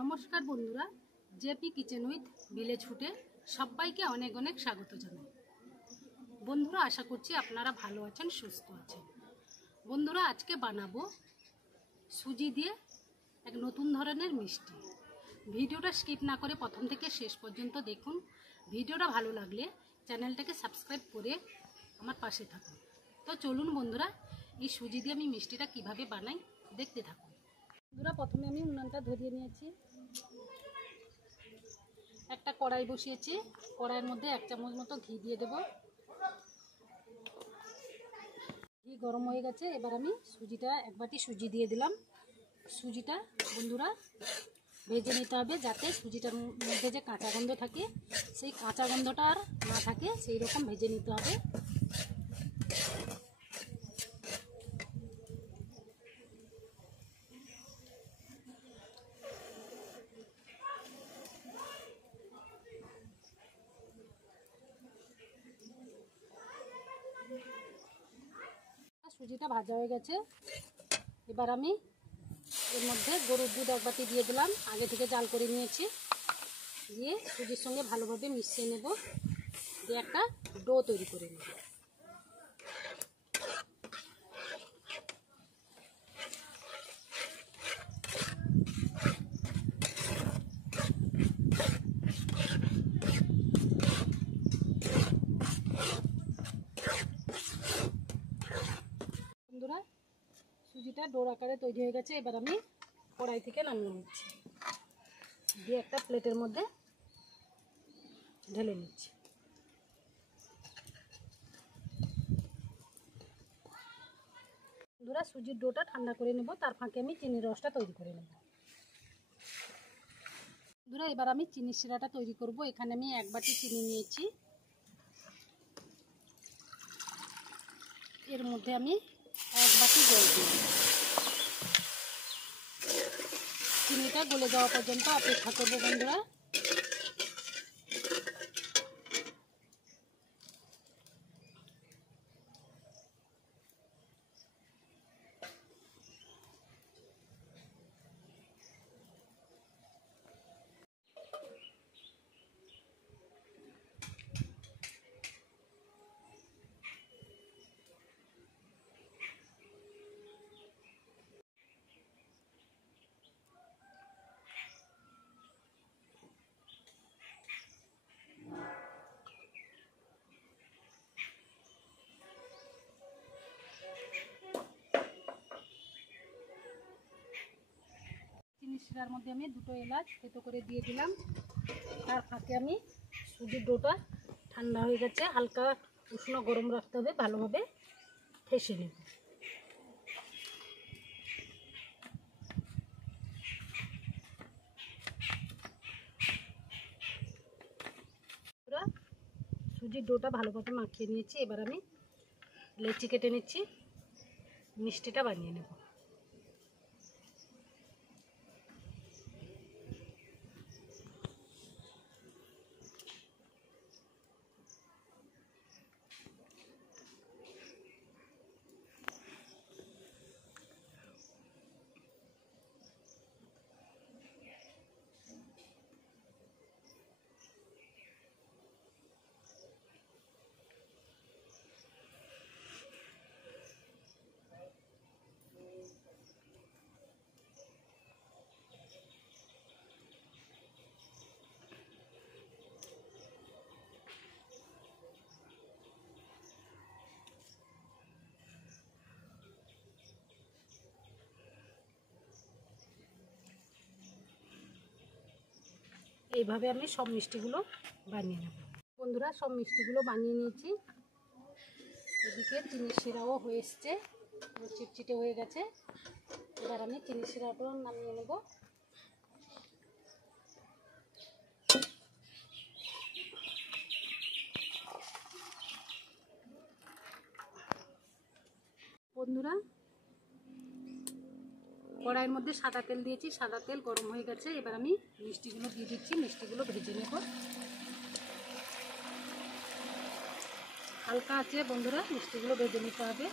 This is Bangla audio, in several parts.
নমস্কার বন্ধুরা, জেপি কিচেন উইথ ভিলেজ ফুডে সবাইকে অনেক অনেক স্বাগত জানাই। বন্ধুরা, আশা করছি আপনারা ভালো আছেন, সুস্থ আছেন। বন্ধুরা, আজকে বানাবো সুজি দিয়ে এক নতুন ধরনের মিষ্টি। ভিডিওটা স্কিপ না করে প্রথম থেকে শেষ পর্যন্ত দেখুন। ভিডিওটা ভালো লাগলে চ্যানেলটাকে সাবস্ক্রাইব করে আমার পাশে থাকুন। তো চলুন বন্ধুরা, এই সুজি দিয়ে আমি মিষ্টিটা কিভাবে বানাই দেখতে থাকুন। বন্ধুরা, প্রথমে আমি উনানটা ধরিয়ে নিয়েছি, একটা কড়াই বসিয়েছি। কড়াইয়ের মধ্যে 1 চামচ মতো ঘি দিয়ে দেব। ঘি গরম হয়ে গেছে, এবার আমি সুজিটা 1 বাটি সুজি দিয়ে দিলাম। সুজিটা বন্ধুরা ভেজে নিতে হবে, যাতে সুজিটার মধ্যে যে কাঁচা গন্ধ থাকে সেই কাঁচা গন্ধটা আর না থাকে, সেই রকম ভেজে নিতে হবে। সুজিটা ভাজা হয়ে গেছে, এবার আমি এর মধ্যে গরুর দুধ 1 বাটি দিয়ে দিলাম, আগে থেকে জাল করে নিয়েছি। দিয়ে সুজির সঙ্গে ভালোভাবে মিশিয়ে নেব, দিয়ে একটা ডো তৈরি করে নেব। বন্ধুরা, সুজিটা ডোর আকারে তৈরি হয়ে গেছে, এবার আমি কড়াই থেকে নামিয়ে নিচ্ছি, দিয়ে একটা প্লেটের মধ্যে ঢেলে নিচ্ছি। বন্ধুরা, সুজির ডোটা ঠান্ডা করে নেব, তার ফাঁকে আমি চিনির রসটা তৈরি করে নেব। বন্ধুরা, এবার আমি চিনির শিরাটা তৈরি করব। এখানে আমি 1 বাটি চিনি নিয়েছি, এর মধ্যে আমি 1 বাটি জল দিই। চিনিটা গলে যাওয়া পর্যন্ত অপেক্ষা করবো বন্ধুরা। শিরার মধ্যে আমি 2টো এলাচ থেতো করে দিয়ে দিলাম। তার ফাঁকে আমি সুজির ডোটা ঠান্ডা হয়ে গেছে, হালকা উষ্ণ গরম রাখতে হবে, ভালোভাবে ঠেসে নেব। সুজির ডোটা ভালোভাবে মাখিয়ে নিয়েছি, এবার আমি লেচি কেটে নিচ্ছি, মিষ্টিটা বানিয়ে নেব। এইভাবে আমি সব মিষ্টিগুলো বানিয়ে নেব। বন্ধুরা, সব মিষ্টিগুলো বানিয়ে নিয়েছি। এদিকে চিনির শিরাও হয়ে এসছে, চিটচিটে হয়ে গেছে। এবার আমি চিনির শিরাটাও নামিয়ে নেব। বন্ধুরা, কড়াইয়ের মধ্যে সাদা তেল দিয়েছি, সাদা তেল গরম হয়ে গেছে, এবার আমি মিষ্টিগুলো দিয়ে দিচ্ছি, মিষ্টিগুলো ভেজে নেব হালকা আছে। বন্ধুরা, মিষ্টিগুলো ভেজে নিতে হবে।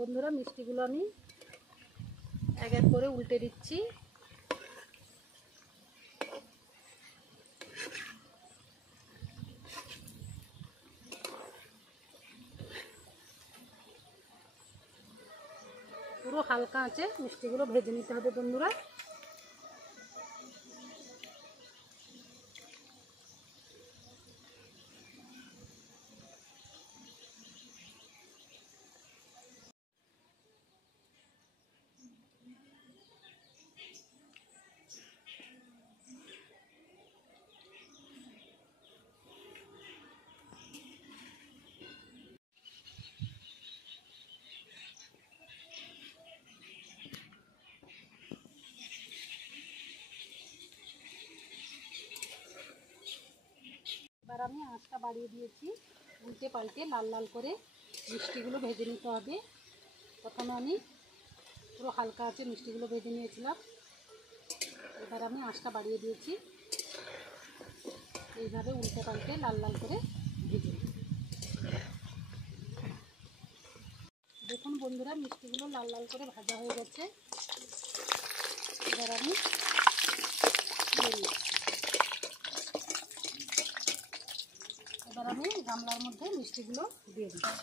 বন্ধুরা মিষ্টিগুলো আমি এক এক করে উল্টে দিচ্ছি। পুরো হালকা আঁচে মিষ্টিগুলো ভেজে নিতে হবে বন্ধুরা। এবার আমি আঁচটা বাড়িয়ে দিয়েছি। উল্টে পাল্টে লাল লাল করে মিষ্টিগুলো ভেজে নিতে হবে। প্রথমে আমি পুরো হালকা আঁচে মিষ্টিগুলো ভেজে নিয়েছিলাম। এবার আমি আঁচটা বাড়িয়ে দিয়েছি। এইভাবে উল্টে পাল্টে লাল লাল করে ভেজে নিই। দেখুন বন্ধুরা মিষ্টিগুলো লাল লাল করে ভাজা হয়ে গেছে। এবার আমি গামলার মধ্যে মিষ্টিগুলো দিয়ে দিচ্ছি।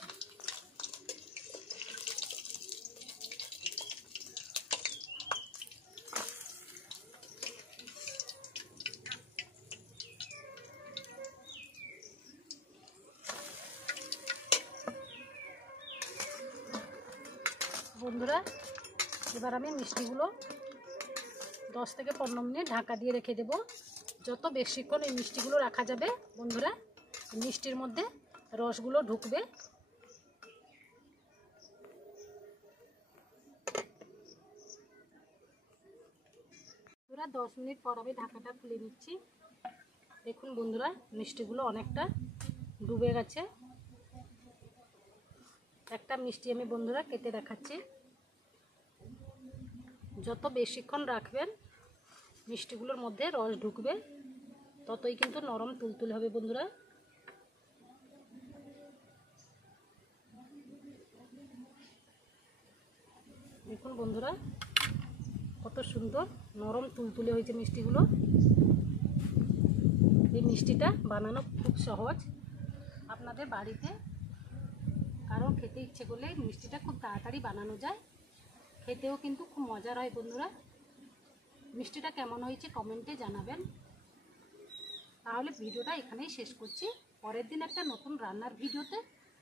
বন্ধুরা এবার আমি মিষ্টিগুলো 10 থেকে 15 মিনিট ঢাকা দিয়ে রেখে দেব। যত বেশিক্ষণ এই মিষ্টিগুলো রাখা যাবে বন্ধুরা মিষ্টির মধ্যে রসগুলো ঢুকবে। বন্ধুরা 10 মিনিট পর আমি ঢাকাটা খুলে নিচ্ছি। দেখুন বন্ধুরা মিষ্টিগুলো অনেকটা ডুবে গেছে। একটা মিষ্টি আমি বন্ধুরা কেটে দেখাচ্ছি। যত বেশিক্ষণ রাখবেন মিষ্টিগুলোর মধ্যে রস ঢুকবে ততই কিন্তু নরম তুলতুলে হবে বন্ধুরা। দেখুন বন্ধুরা কত সুন্দর নরম তুলতুলে হয়েছে মিষ্টিগুলো। এই মিষ্টিটা বানানো খুব সহজ। আপনাদের বাড়িতে কারো খেতে ইচ্ছে করলে মিষ্টিটা খুব তাড়াতাড়ি বানানো যায়। খেতেও কিন্তু খুব মজার হয় বন্ধুরা। মিষ্টিটা কেমন হয়েছে কমেন্টে জানাবেন। তাহলে ভিডিওটা এখানেই শেষ করছি। পরের দিন একটা নতুন রান্নার ভিডিওতে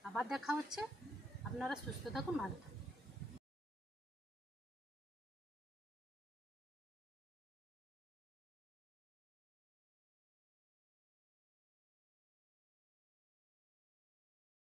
আবার দেখা হচ্ছে। আপনারা সুস্থ থাকুন, ভালো থাকুন।